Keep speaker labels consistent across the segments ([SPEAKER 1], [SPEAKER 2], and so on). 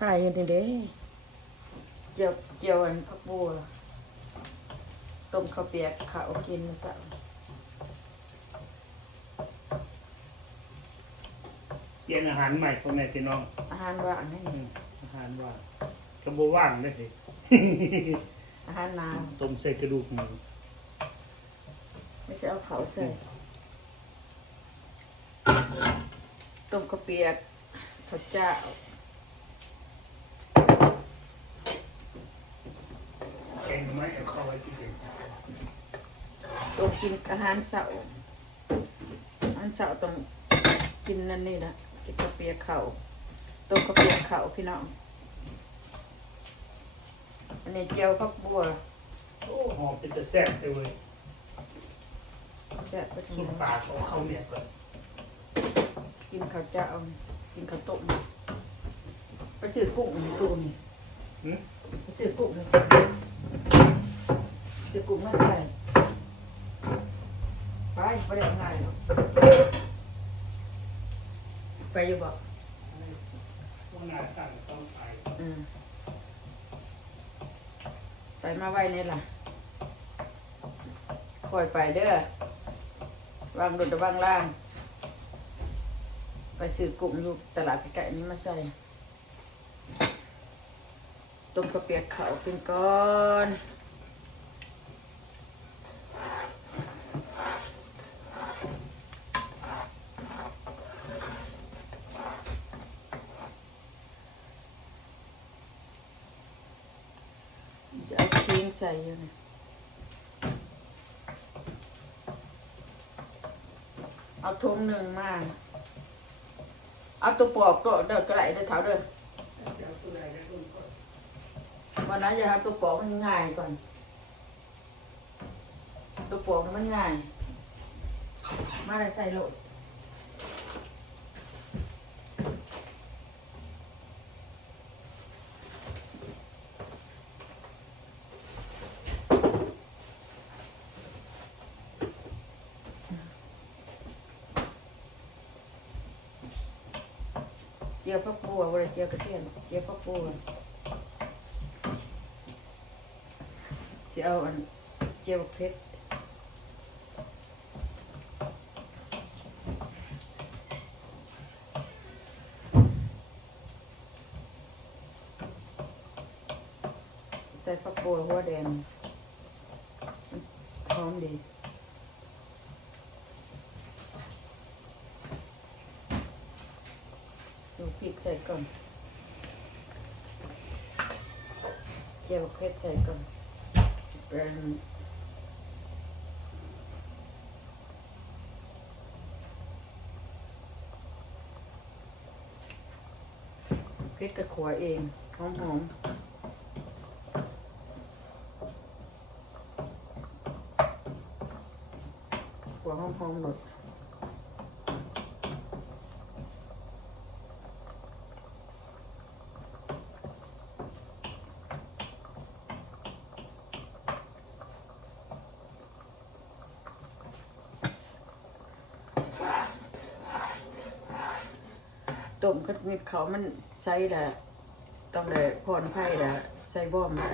[SPEAKER 1] ถ่ายอยู่นี่เด้เจียวเจียวอันผักบัวต้มข้าวเปียกข้าวกินมาสั่ง
[SPEAKER 2] เปลี่ยนอาหารใหม่พ่อแม่พี่น้อง
[SPEAKER 1] อาหารว่างให้
[SPEAKER 2] อื
[SPEAKER 1] นี่
[SPEAKER 2] มอาหารว่างกระบว่างเลยสิ
[SPEAKER 1] อาหารน้
[SPEAKER 2] ต้มใส่กระดูกหมูำ
[SPEAKER 1] ไม่ใช่เอาเขาใส่ต้มข้าวเปียกข้าวเจ้า
[SPEAKER 2] แกงหน่อไม้เอาเข้าไว้ที่เดิม
[SPEAKER 1] ต้มกินอาหารเสาร์อาหารเสาร์ต้องกินนั่นนี่นะกินข้าวเปียกข้าวต้มข้าวเปียกข้าวพี่น้องอันนี้เจียวผักบัว
[SPEAKER 2] โอ้หอมเป็นตะแซ่บเลยเว้ย
[SPEAKER 1] แซ่บไปทั้ง
[SPEAKER 2] สุป
[SPEAKER 1] นั้น
[SPEAKER 2] ปลาเขาเข้าเนี่ยก่อน
[SPEAKER 1] กินข้าวเจ้ากินข้าวต้มไปซื้อกุ้งในตู้นี่
[SPEAKER 2] หืม
[SPEAKER 1] ไปซื้อกุ้งใน ซื้อกุ้งมาใส่ไปไปเดี๋ยวง่ายเนาะไปอยู่บอก
[SPEAKER 2] ว่าหน้าสั่งต้องใส่
[SPEAKER 1] อืมไปมาไวนี่ล่ะคอยไปเด้อวางรถระวางล่าง ไปซื้อกุ้งอยู่ตลาดใกล้ๆนี้มาใส่ต้มกระเปียกเขาวกินก่อนจะเอาเคียง ใส่อยู่นี่เอาทุ่งหนึ่งมา เอาตัวปอกก็เดินกระไรเดินเท้าเดินวันนั้นอย่าทำตัวปอกมันง่ายก่อน ตัวปอกมันง่าย มาได้ใส่โหลด เจียวพักบัววันเจียวกระเทียมเจียวพักบัวจะเอาอันเจียวเพชร ใส่ฟักบัวหัวแดงหอมดีดูพ ริกใส่ก่อนเจียวเพชรใส่ก่อนเป็นพริกกระขัวเองหอมๆหัวหอมๆหมด ต้มก็มีเขามันใช่ละต้องเด้พรไผ่ละใส่บ่อมา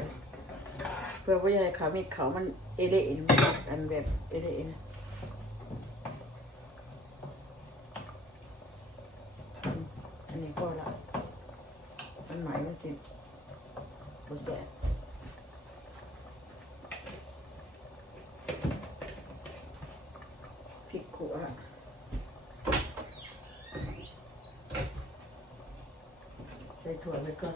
[SPEAKER 1] เพื่อว่าให้เขามีเขามันเอเละมันอันแบบเอเลนอันนี้ก็ละมันหมายมันสิบแสบพริกขัวละใส่ ถั่วไว้ก่อน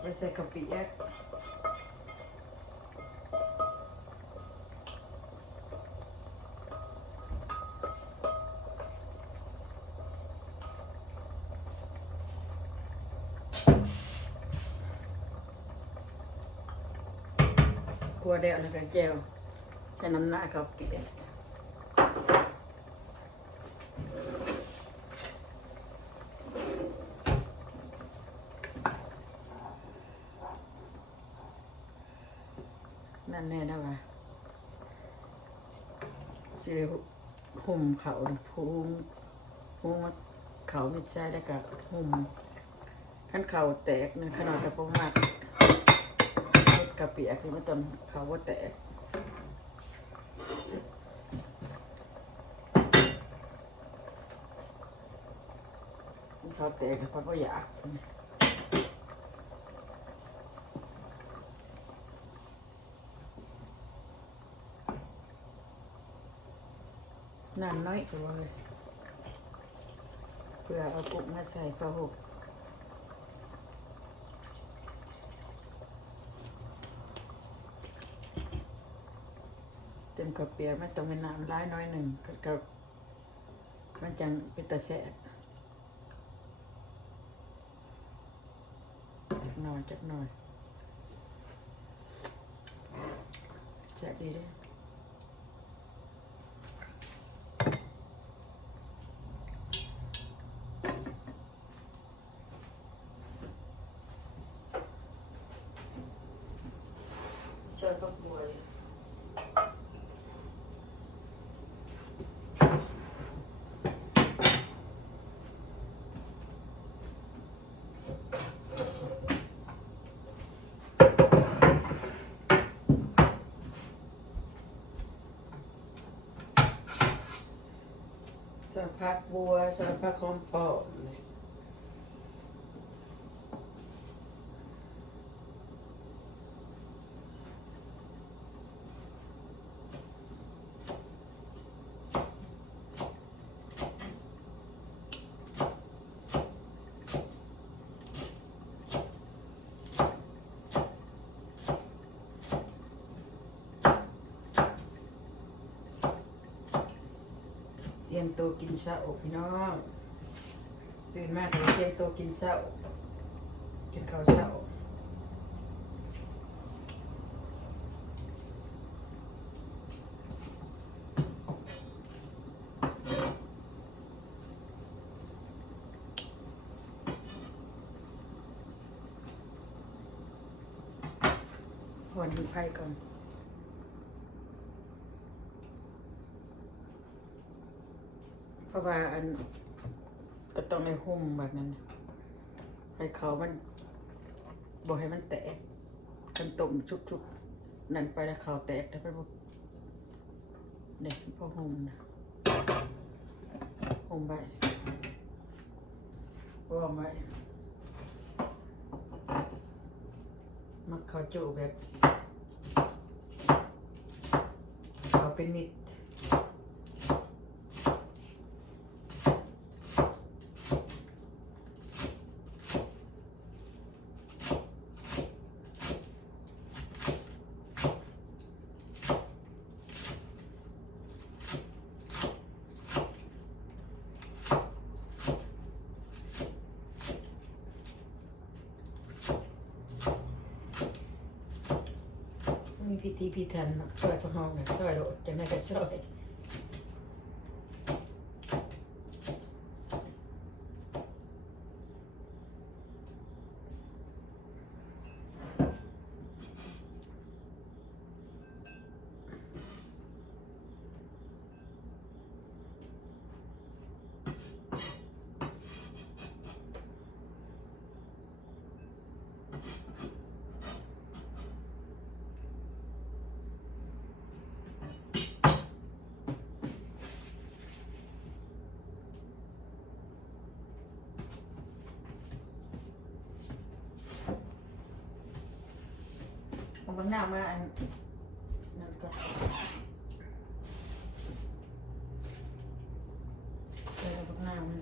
[SPEAKER 1] ไปใส่กะปิแอ๊ เดียวแล้วก็เจลใช้น้ำหน้าเขาเกลี่ยนั่นแน่นะวะสิเรหุ่มเขาพุงพุงเขาไม่ใช่แล้วก็หุ่มขั้นเขาแตกนะขนาดแต่พวกมาก กระเปียกนี่มันต้นเขาว่าแตกเขาแตกเพราะว่าอยากน้ำน้อยก็ว่าเลยเพื่อเอาปุกมาใส่ผ้าห่ม ต็มกระเปียกไม่ต้องเป็นน้ำร้ายน้อยหนึ่งก็ก็มันจังเป็นตะแสบจักหน่อยจักหน่อยแซ่บดีด้วย สารพัดบัวสารพัดขอมปอก เลยเตรียมตัวกินเช้าพี่น้องตื่นมากเลยเตรียมตัวกินเช้ากินข้าวเช้าผ่อนไพ่ก่อน เพ ราะว่าอันก็ต้องในหุ้มแบบนั้นให้เขามันบอกให้มันแตกกันต้มชุกๆนั่นไปแล้วเขาแตกแล้วไปบอกเนี่ยพอหุ้มนะหุ้มไปวางไว้มักเขาจูแบบเขาเป็นมิด พิธีพิธันช่วยพระห้องน่ะช่วยโดดจะไม่ก็ช่วย บางหน้ามาอันนั่นก็เจอบางหน้ามัน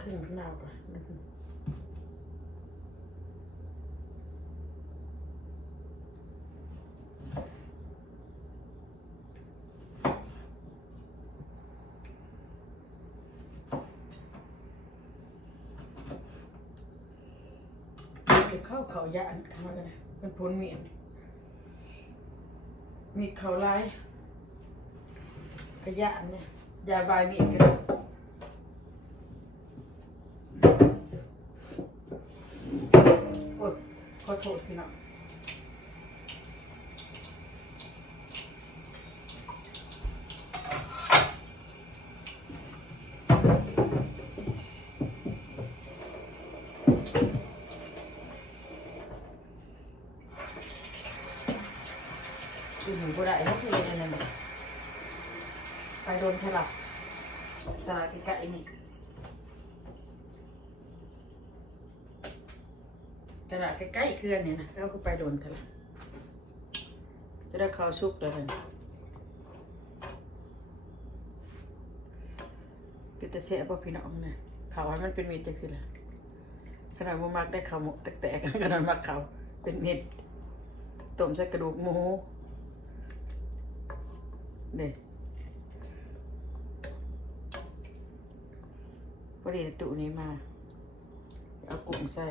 [SPEAKER 1] ขึ้นข้างหน้าก่อนจะเข้าเขายานเข้ามากันนะเป็นพ้นเมียนมีเขาไลายกระยานเนี่ยยาบายเมียนกันโอ้ยขอ โทษพี่น้องกินหมูบุได้ก็คืออันนั้นน่ะไปโดนถลับตลาดใกล้ๆนี่ ตลาดใกล้ๆเคลื่อนเนี่ยนะเราก็ไปโดนถลับจะได้ข้าวซุปแล้วกันเป็นตะเสียบ่พี่น้องนะข้าให้มันเป็นเม็ดจังสิล่ะขนาดบ่มักได้เขาหมกแตกๆขนาดมักเขาเป็นเม็ดต้มใส่กระดูกหมูเด็กพอดีตุนี้มา เอากุ้งใส่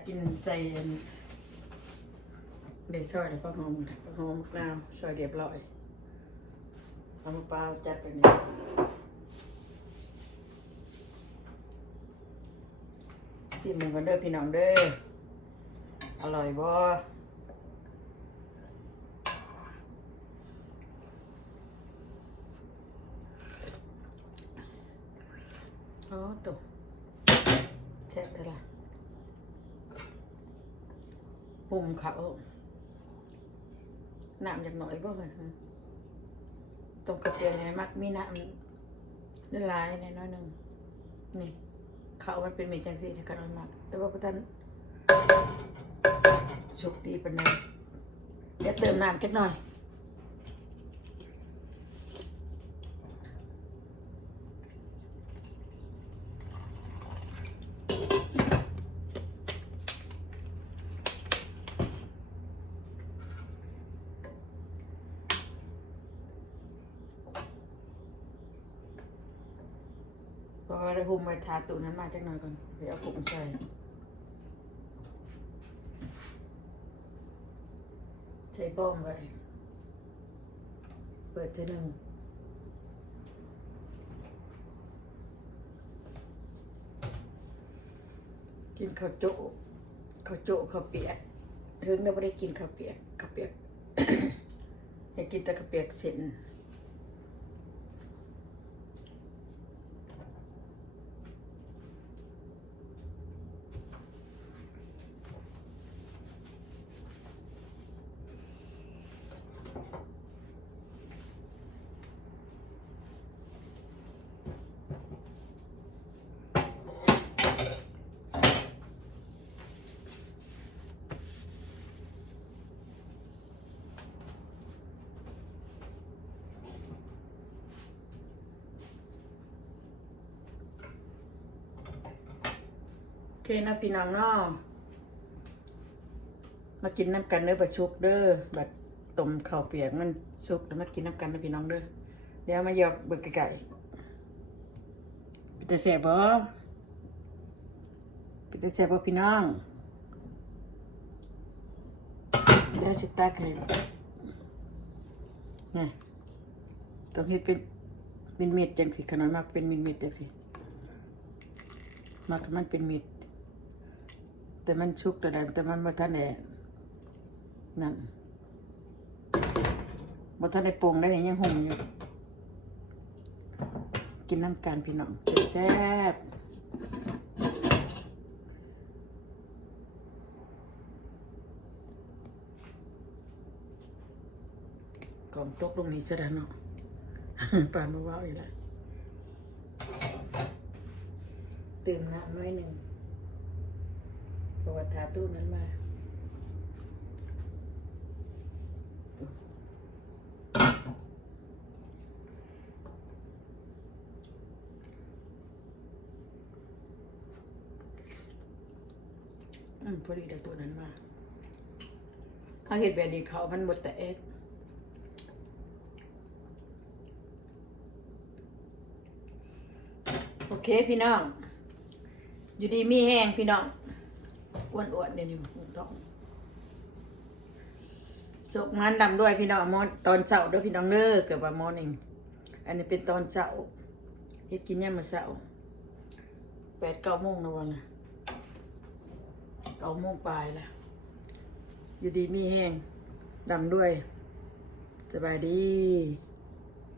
[SPEAKER 1] เกินใส่อันเด็ดซอยแล้วก็หอมก็หอมมะนาวซอยเรียบร้อยเอามะพร้าวจัดไปนี่สิมึงกันเด้อพี่น้องเด้ออร่อยบ่โอ้ตัวแซ่บเท่าไหร่ หุ่มเขาน้ำจากหน่อยบ่เหรอฮะตรงกระเตียงเนี่ยมักมีน้ำละลายในน้อยหนึ่งนี่เขามันเป็นเม็ดจังซี่ถ้ากันมันมากแต่ว่าพระท่านสุกดีปานนั้นเดี๋ยวเติมน้ำจักหน่อย ว่าได้หุมไว้ทาตุนั้นมาจักหน่อยก่อน เดี๋ยวเอาผงใส่ใส่บ้องไว้เปิดทีหนึ่งกินข้าวโจ๊ะข้าวโจ๊ะข้าวเปียกเรื่องเราไม่ได้กินข้าวเปียกข้าวเปียกอยากกินแต่ข้าวเปียกเส้น นะพี่น้องเนาะมากินน้ำกันเด้อบัดชุกเด้อแบัดต้มข้าวเปียกมันสุกแล้วมากินน้ำกันนะพี่น้องเด้อเดี๋ยวมาหยอกเบิกไก่ปิตาแสบบ่ปิตาแสบบ่พี่น้องเดี๋ยวสิตากันเลยนี่ต้องเฮ็ดเป็นเป็นเม็ดจังสิขนาดมากเป็นเม็ดๆจังสิมักมันเป็นเมิด แต่มันชุกแต่ใดแต่มันบ่ทันได้นั่นบ่ทันได้ปรุงได้ยังหุ่มอยู่ กินน้ำกันพี่น้องแซ่บกล่องตกลงนี้ซะแล้วเนาะปานบ่เว้าอีกแล้วตื่มน้ำน้อยหนึ่ง เพราะว่าทาตู้นั้นมาอืมพอดีได้ตัวนั้นมาเขาเห็ดแบบนี้เขามันหมดแต่เอ็ดโอเคพี่น้อง อยู่ดีมีแห้งพี่น้อง อ้วนๆเนี่ยนี่มันต้องจกมันดำด้วยพี่น้องมอนตอนเช้าด้วยพี่น้องเลิกเกือบว่ามอนิ่งอันนี้เป็นตอนเช้าเฮ็ดกินเนี่ยมาเช้าแปดเก้าโมงนะวันนะเก้าโมงปลายล้วอยู่ดีมีแห้งดำด้วย สบายดี